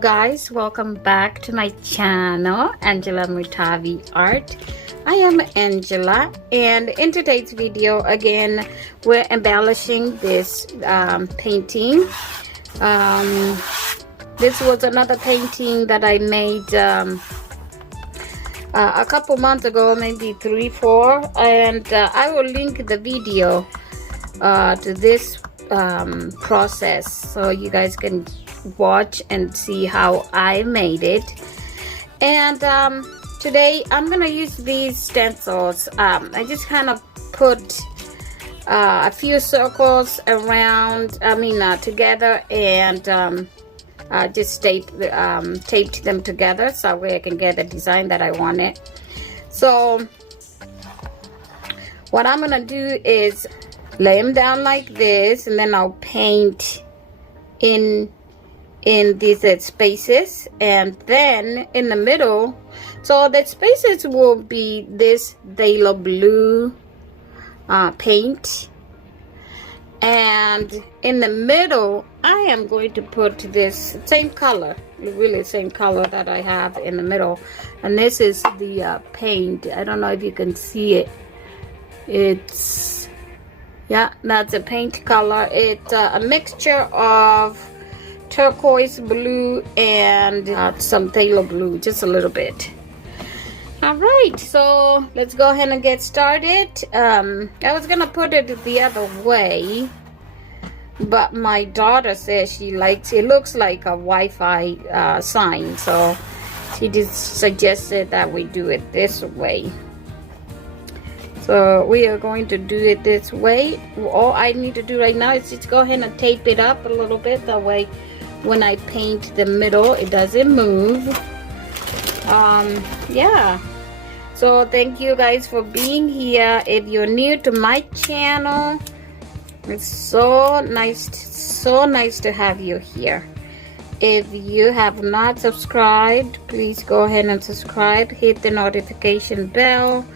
guys, welcome back to my channel, Angela Mutavi Art. I am Angela, and in today's video again we're embellishing this painting. This was another painting that I made a couple months ago, maybe 3-4, and I will link the video to this process so you guys can watch and see how I made it. And today I'm gonna use these stencils. I just kind of put a few circles around, together, and just taped them together so I can get the design that I wanted. So what I'm gonna do is lay them down like this, and then I'll paint in these spaces, and then in the middle, so the spaces will be this phthalo blue paint, and in the middle I am going to put this same color, really same color that I have in the middle, and this is the paint. I don't know if you can see it. Yeah, that's a paint color. It's a mixture of turquoise blue and some phthalo blue, just a little bit. All right, so let's go ahead and get started. I was gonna put it the other way, but my daughter says she likes it. Looks like a Wi-Fi sign, so she just suggested that we do it this way. So we are going to do it this way. All I need to do right now is just go ahead and tape it up a little bit, that way when I paint the middle it doesn't move. Yeah, so thank you guys for being here. If you're new to my channel, it's so nice to have you here. If you have not subscribed, please go ahead and subscribe, hit the notification bell,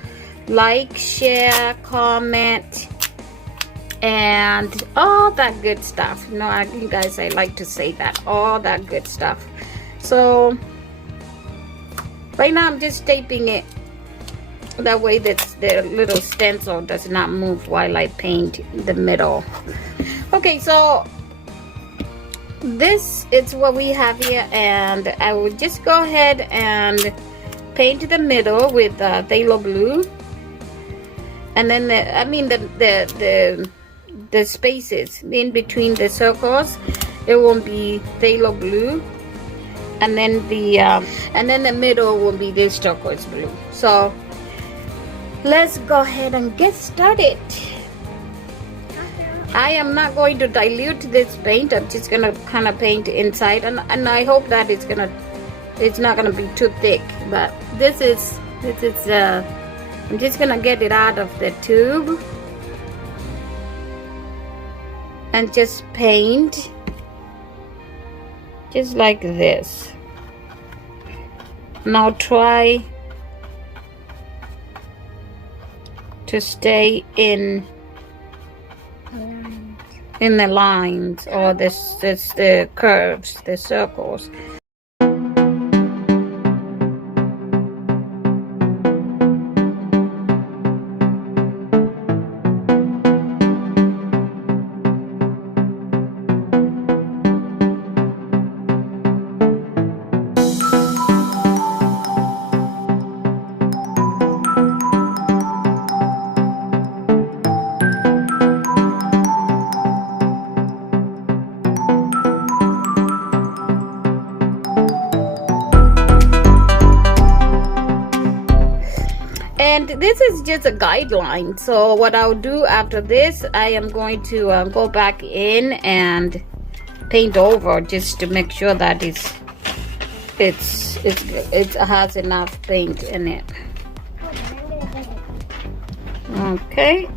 like, share, comment, and all that good stuff. You know, you guys, I like to say that, all that good stuff. So right now I'm just taping it that way that the little stencil does not move while I paint the middle. Okay, so this is what we have here, and I will just go ahead and paint the middle with phthalo blue. And then the spaces in between the circles, it will be phthalo blue, and then the middle will be this turquoise blue. So let's go ahead and get started. I am not going to dilute this paint. I'm just gonna kind of paint inside, and I hope that it's not gonna be too thick. But this is I'm just gonna get it out of the tube and just paint just like this. Now try to stay in the lines, or the curves, the circles. And this is just a guideline. So what I'll do after this, I am going to go back in and paint over, just to make sure that it has enough paint in it. Okay.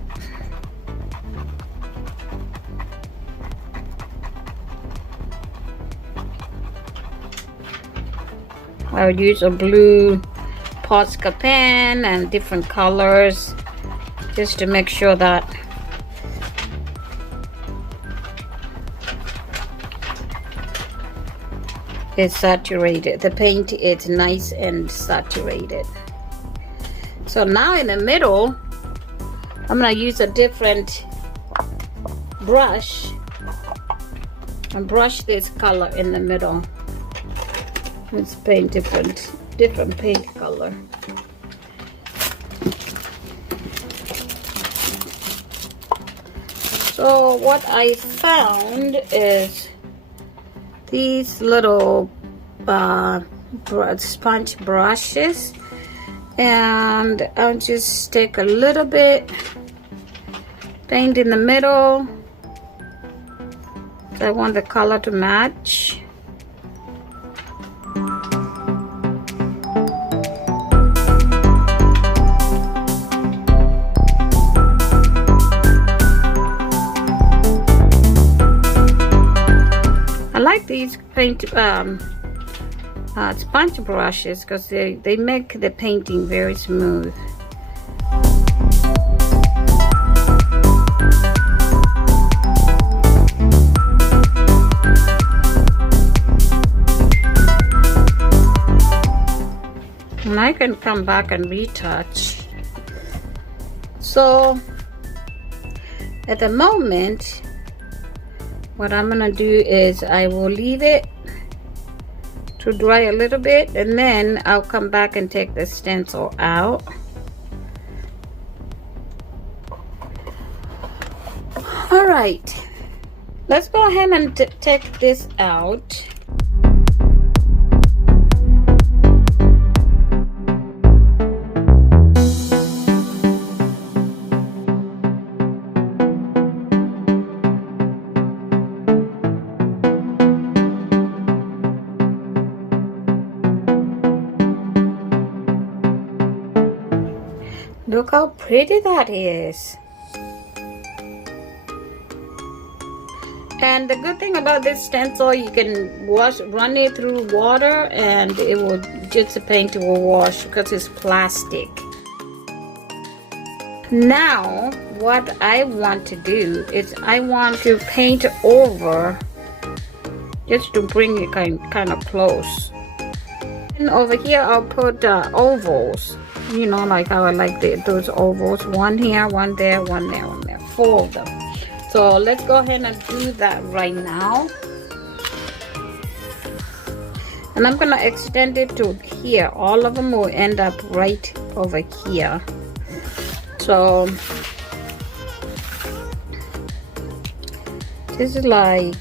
I'll use a blue Posca pen and different colors just to make sure that is saturated. The paint is nice and saturated. So now in the middle, I'm gonna use a different brush and brush this color in the middle. Let's paint different paint color. So what I found is these little sponge brushes, and I'll just take a little bit, paint in the middle. So I want the color to match. I like these paint sponge brushes because they make the painting very smooth. And I can come back and retouch. So at the moment, what I'm gonna do is I will leave it to dry a little bit, and then I'll come back and take the stencil out. All right, let's go ahead and take this out. Look how pretty that is. And the good thing about this stencil, you can run it through water and it will just, the paint will wash because it's plastic. Now what I want to do is I want to paint over, just to bring it kind of close. And over here I'll put ovals. You know, like how I like those ovals. One here, one there, one there, one there. 4 of them. So let's go ahead and do that right now. And I'm going to extend it to here. All of them will end up right over here. So this is like,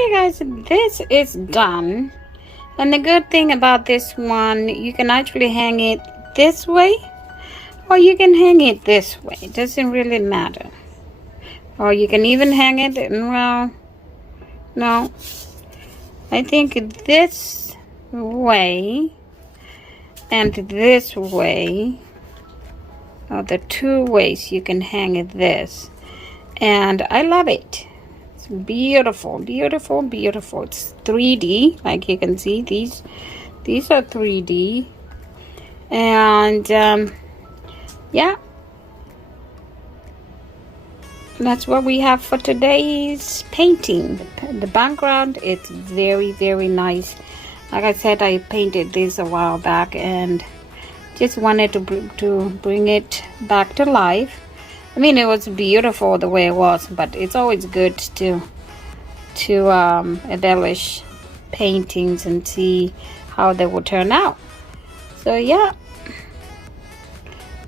Okay guys, this is done. And the good thing about this one, you can actually hang it this way, or you can hang it this way. It doesn't really matter. Or you can even hang it, well, no. I think this way and this way are the two ways you can hang it this. And I love it. It's beautiful, beautiful, beautiful. It's 3D, like you can see. These are 3D. And yeah, that's what we have for today's painting. The background, it's very, very nice. Like I said, I painted this a while back and just wanted to bring it back to life. I mean, it was beautiful the way it was, but it's always good to embellish paintings and see how they will turn out. So yeah,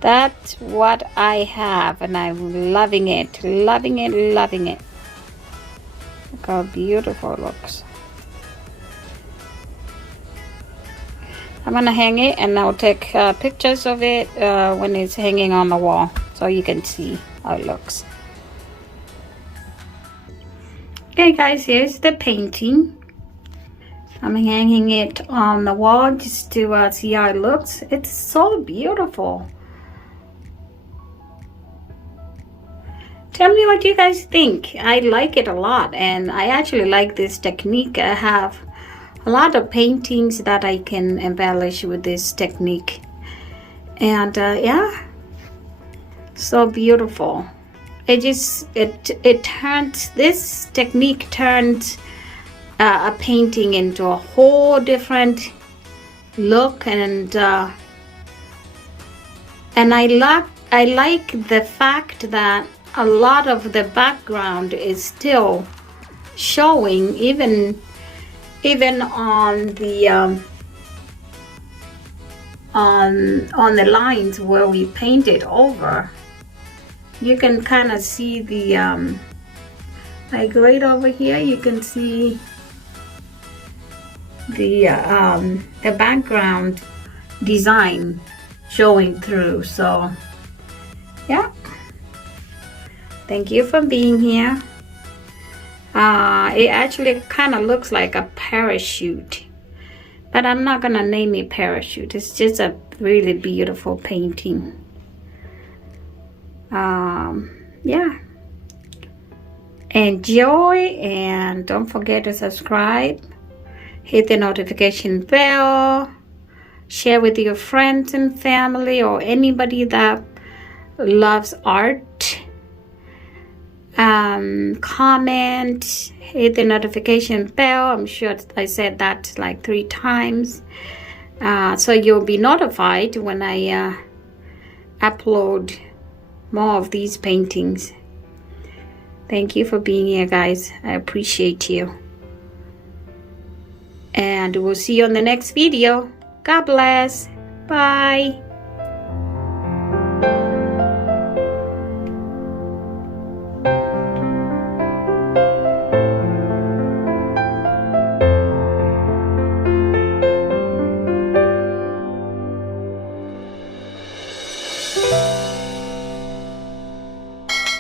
that's what I have, and I'm loving it, loving it, loving it. Look how beautiful it looks. I'm gonna hang it, and I'll take pictures of it when it's hanging on the wall, so you can see how it looks. Okay guys, here's the painting. I'm hanging it on the wall just to see how it looks. It's so beautiful. Tell me what you guys think. I like it a lot, and I actually like this technique. I have a lot of paintings that I can embellish with this technique, and yeah, so beautiful. It turns, this technique turns a painting into a whole different look, and I like the fact that a lot of the background is still showing, even on the on the lines where we painted over. You can kind of see the like right over here, you can see the background design showing through. So yeah, thank you for being here. It actually kind of looks like a parachute, but I'm not gonna name it parachute. It's just a really beautiful painting. Yeah, enjoy, and don't forget to subscribe, hit the notification bell, share with your friends and family or anybody that loves art. Comment, hit the notification bell. I'm sure I said that like 3 times, so you'll be notified when I upload more of these paintings. Thank you for being here, guys. I appreciate you, and we'll see you on the next video. God bless. Bye.